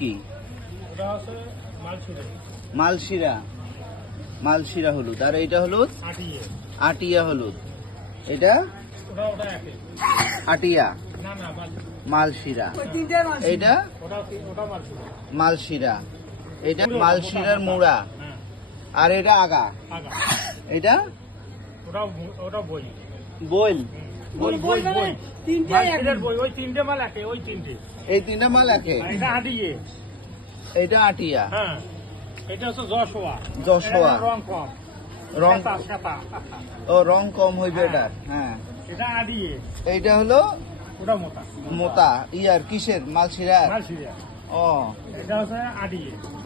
কি মালশিরা, মালশিরা হলুদ। আর এইটা হলুদ আটিয়া হলুদ। এটা আটিয়া মালশিরা। এইটা মালশিরা, এটা মালশিরার মুড়া। আর এটা আগা, এটা বইল। এই তিনটা মাল একে। এটা আটিয়া, যশোয়া। রং ও রং কম হইবে এটা। হ্যাঁ, এইটা হলো মোটা। ইয়ার কিসের মালশিরা? ও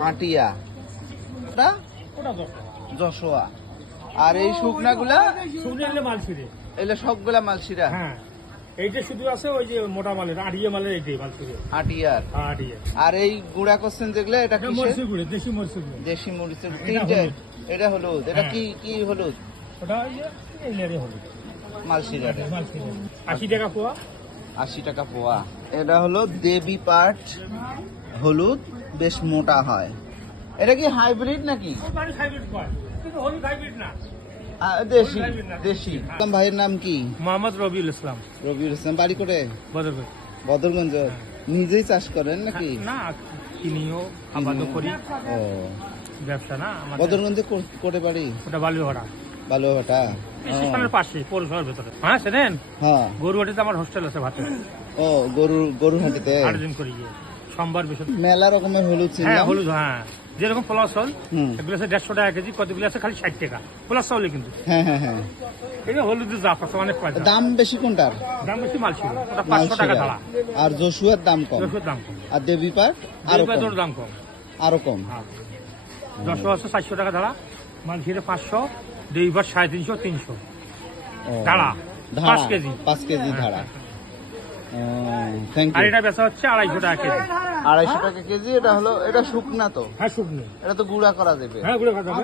আটিয়া, যশোয়া। আর এই শুকনা গুলা এগুলো সবগুলা মালশিরা। এইটা শুধু আছে ওই যে মোটা মালের আড়িয়ে মালের এইটাই মালশিরা আটিয়ার। আর এই গুঁড়া করছেন যেগুলো, এটা মরিচের গুঁড়ো, দেশি মরিচের গুঁড়ো। দেশি মরিচের তিনটে। এটা হলুদ। এটা কি কি হলুদ? ওটা এই লেয়ারে হলুদ মালশিরা। 80 টাকা পোয়া। 80 টাকা পোয়া। এটা হলো দেবী পাট হলুদ, বেশ মোটা হয়। এটা কি হাইব্রিড নাকি? দেশি দেশি। ভাইয়ের নাম কি? মোহাম্মদ রবিউল ইসলাম। রবিউল ইসলাম। বাড়ি করে বদরগঞ্জ। বদরগঞ্জ। নিজেই চাষ করেন নাকি? না, কিনিও আবাদও করি। ও, ব্যবসা না আমাদের। বদরগঞ্জে করে বাড়ি? ওটা বালুরঘাটা। বালুরঘাটা স্টেশনের পাশে, পৌরসভার ভেতরে। হ্যাঁ, সেদিন হ্যাঁ। গরুহাটিতে আমার হোস্টেল আছে ভাতের। ও, গরুহাটিতে 8 দিন করে গিয়ে সোমবার বৃহস্পতি। মেলা রকমের হলুদ ছিল। হ্যাঁ, হলুদ। হ্যাঁ, যেরকম পোলাও চাউল এগুলো আছে 150 টাকা কেজি, কতগুলো আছে খালি 60 টাকা পোলাও চাউলে। কিন্তু হ্যাঁ হ্যাঁ হ্যাঁ, এটা হলুদের জাফ আছে অনেক পয়সা। দাম বেশি কোনটার? দাম বেশি মালশিরা, ওটা 500 টাকা ধারা। আর যশোয়ার দাম কম। যশোর দাম কম। আর দেবী পাট আরো কম। দেবীপাটের দাম কম। আরো কম। হ্যাঁ, যশোর আছে 400 টাকা ধারা, মালশিরা 500, দেবীপাট 350, 300 ধারা। 5 কেজি। 5 কেজি ধারা। থ্যাংক আর ইউ। এটা বেচা হচ্ছে 250 টাকা কেজি। 250 টাকা কেজি। এটা হলো, এটা শুকনা তো? হ্যাঁ, শুকনো। এটা তো গুঁড়া করা যাবে। হ্যাঁ, গুঁড়ো খাওয়া যাবে।